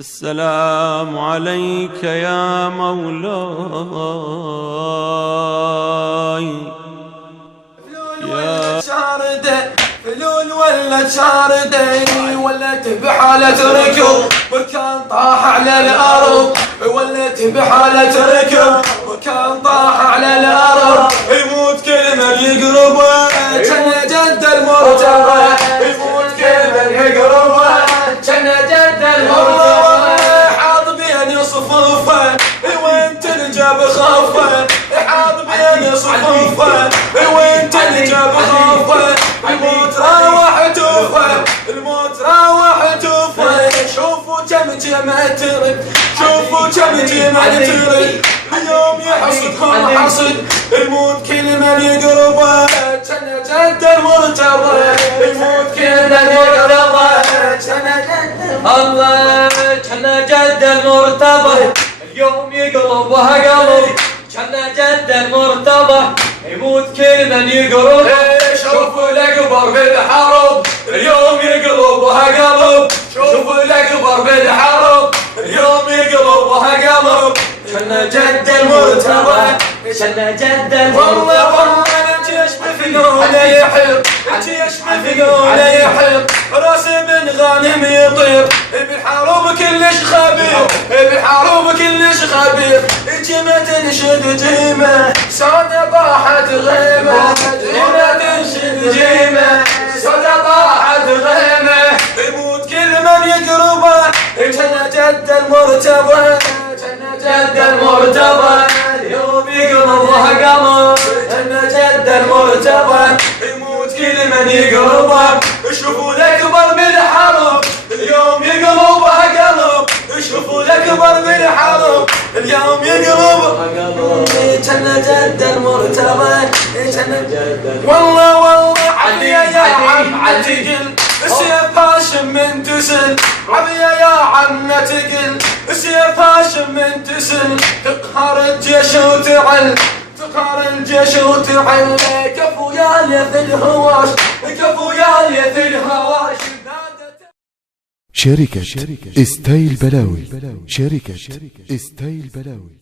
السلام عليك يا مولاي يا شاردة فلول ولا شاردة ولت بحالة ركض وكان طاح على الأرض ولت بحالة ركض وكان طاح على الأرض يموت كل من يقربه كان جد المرتضى يموت كل من يقربه كان جد المرتضى حاض بين صفوفه وانت الجاب خافه حاض بين صفوفه وانت الجاب خافه الموت راوح توفه الموت راوح توفه شوفوا كم جمع ترد شوفوا كم جمع ترد اليوم يحصدهم حصد الموت كل من يقربه كان جد المرتضى الموت كل من يقربه كان جد الله كان جد المرتضى اليوم يقلبها قلب كان جد المرتضى يموت كل من يقرب شوفوا الأكبر بالحرب اليوم يقلبها قلب شوفوا الأكبر بالحرب اليوم يقلبها قلب كان جد المرتضى كان جد والله انت يشبه قوله يحب انت يشبه قوله يحب راس بن غانم يطير بالحروب كلش خبير بالحروب كلش خبير جيمة تنشد جيمة سودة طاحت غيمة جيمة تنشد جيمة سودة طاحت غيمة يموت كل من يقربه كان جد المرتضى كان جد المرتضى اليوم يقلبها قلب كان جد المرتضى يموت كل من يقربه شوفوا الأكبر بالحرب اليوم يقلبها قلب شوفوا الأكبر بالحرب اليوم يقلبها قلب كان جد المرتضى كان جد والله عليا يا عم تقل سيف هاشم من تسل عليا يا عم تقل سيف هاشم من تسل تقهر الجيش وتعل تقهر الجيش وتعل كفو يا ليث الهواش كفو يا ليث الهواش شركة ستايل بلاوي شركة ستايل بلاوي